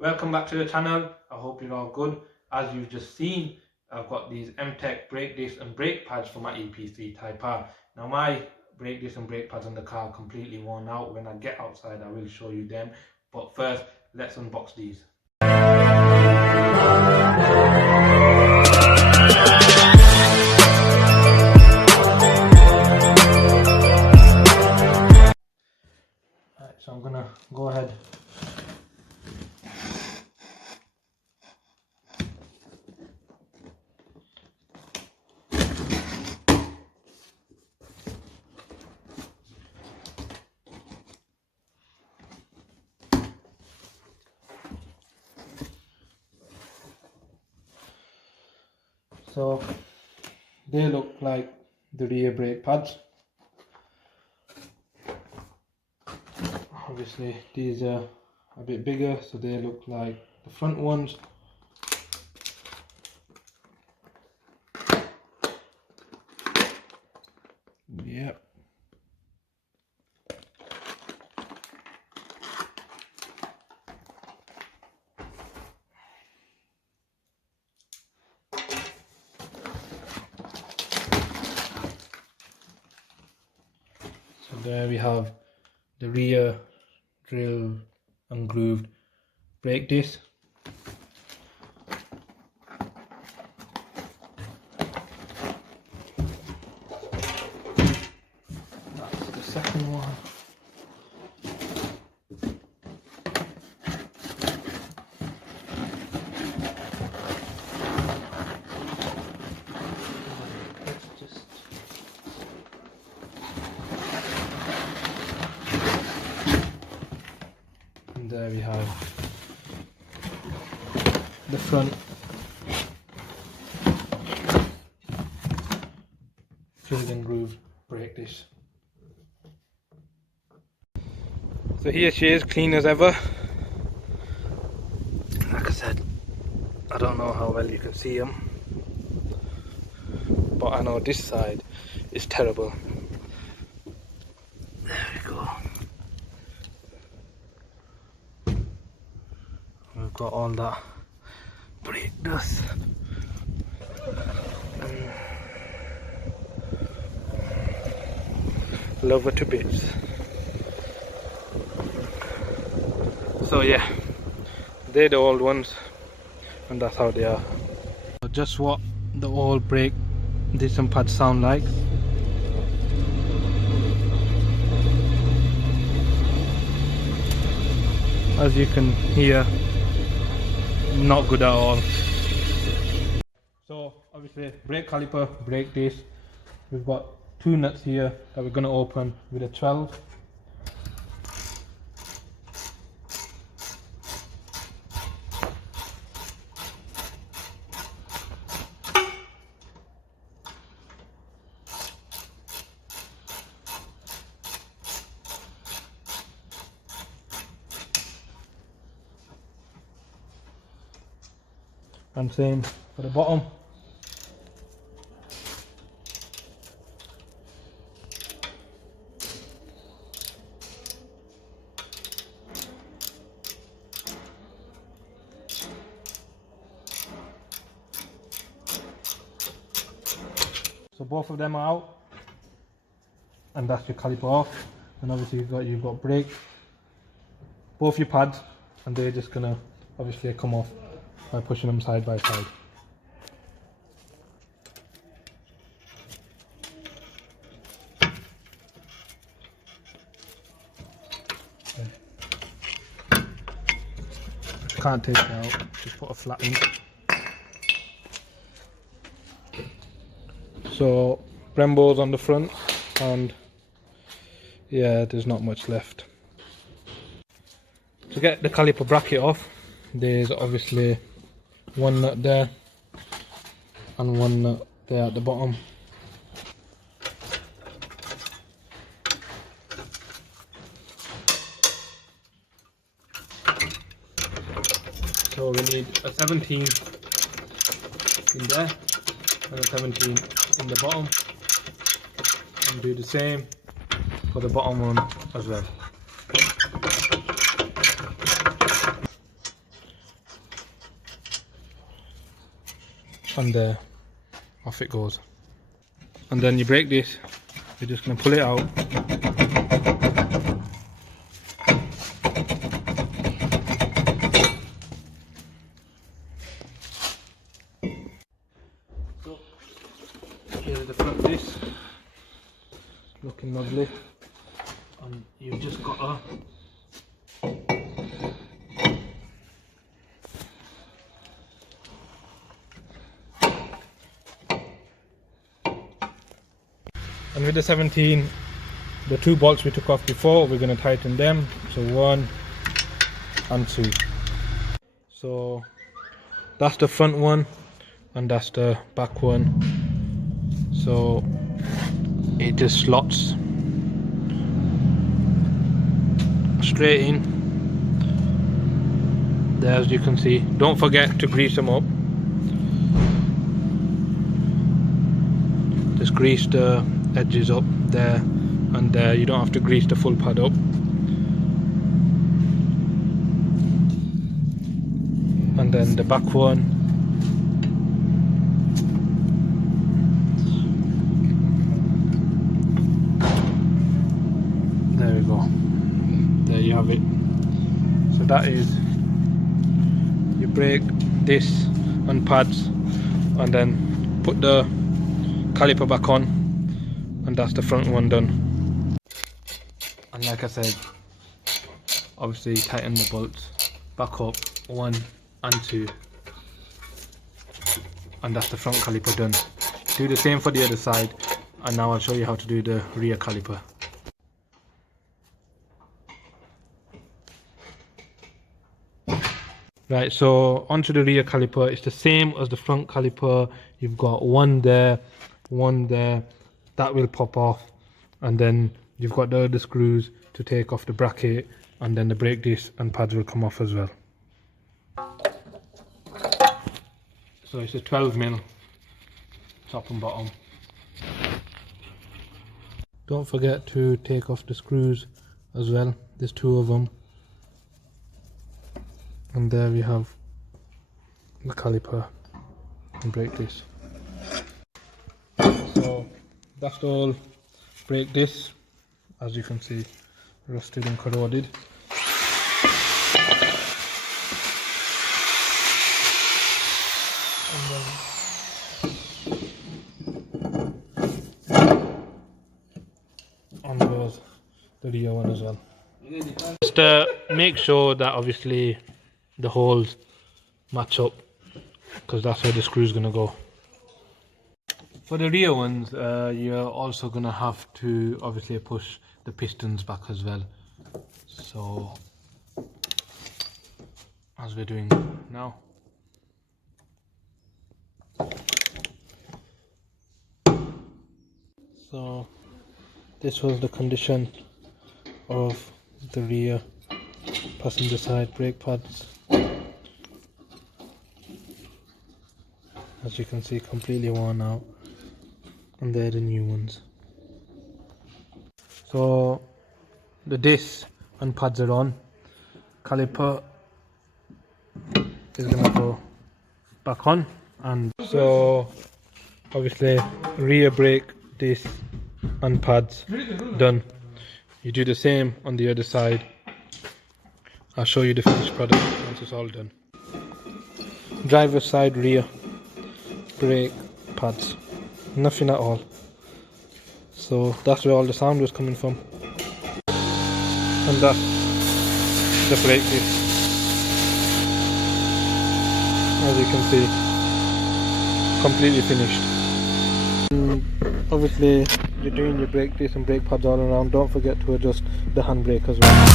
Welcome back to the channel. I hope you're all good. As you've just seen, I've got these MTEC brake discs and brake pads for my Ep3 Type R. Now my brake discs and brake pads on the car are completely worn out. When I get outside I will show you them. But first, let's unbox these. Alright, so I'm gonna go ahead. So they look like the rear brake pads. Obviously these are a bit bigger, so they look like the front ones. Yep. So there we have the rear drilled and grooved brake disc. That's the second one. There we have the front drilled and grooved brake disc. So here she is, clean as ever. Like I said, I don't know how well you can see them, but I know this side is terrible. There we go. We've got all that brake dust. Love her to bits. So yeah, they're the old ones, and that's how they are. Just what the old brake disc and pads sound like. As you can hear, not good at all. So obviously brake caliper, brake disc. We've got two nuts here that we're going to open with a 12. And same for the bottom. So both of them are out, and that's your caliper off. And obviously you've got brake, both your pads, and they're just gonna obviously come off by pushing them side by side. Okay. Can't take it out, just put a flat in. So Brembo's on the front, and yeah, there's not much left. To get the caliper bracket off, there's obviously one nut there and one nut there at the bottom. So we need a 17 in there and a 17 in the bottom, and do the same for the bottom one as well. and there, off it goes. And then you break this, you're just going to pull it out. So here's the front disc, looking lovely, and you've just got a and with the 17, the 2 bolts we took off before, we're going to tighten them. So 1 and 2. So that's the front one and that's the back one. So it just slots straight in there, as you can see. Don't forget to grease them up. Just grease the edges up there and there. You don't have to grease the full pad up. And then the back one, there we go, there you have it. So that is your brake disc and pads, and then put the caliper back on, and that's the front one done. And like I said, obviously tighten the bolts back up, 1 and 2, and that's the front caliper done. Do the same for the other side, and now I'll show you how to do the rear caliper. Right, so onto the rear caliper. It's the same as the front caliper. You've got 1 there, 1 there, that will pop off, and then you've got the other screws to take off the bracket, and then the brake disc and pads will come off as well. So it's a 12mm top and bottom. Don't forget to take off the screws as well. There's 2 of them. And there we have the caliper and brake disc. So that's all brake disc, as you can see, rusted and corroded. And then on goes the rear one as well. Just make sure that obviously the holes match up, because that's where the screw is going to go. For the rear ones, you're also going to have to obviously push the pistons back as well. So as we're doing now. So this was the condition of the rear passenger side brake pads. As you can see, completely worn out, and they're the new ones. So the disc and pads are on. Caliper is going to go back on, and so obviously rear brake disc and pads done. You do the same on the other side. I'll show you the finished product once it's all done. Driver's side rear brake pads, nothing at all. So that's where all the sound was coming from, and that's the brake disc. As you can see, completely finished. Obviously you're doing your brake disc and brake pads all around. Don't forget to adjust the handbrake as well.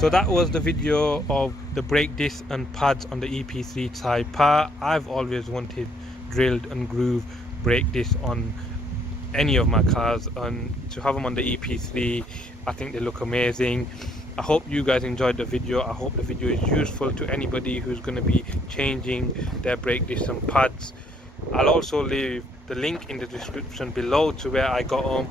So that was the video of the brake disc and pads on the Ep3 Type R. I've always wanted drilled and grooved brake discs on any of my cars, and to have them on the Ep3, I think they look amazing. I hope you guys enjoyed the video. I hope the video is useful to anybody who's going to be changing their brake discs and pads. I'll also leave the link in the description below to where I got them.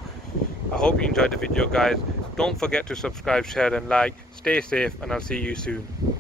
I hope you enjoyed the video, guys. Don't forget to subscribe, share and like. Stay safe, and I'll see you soon.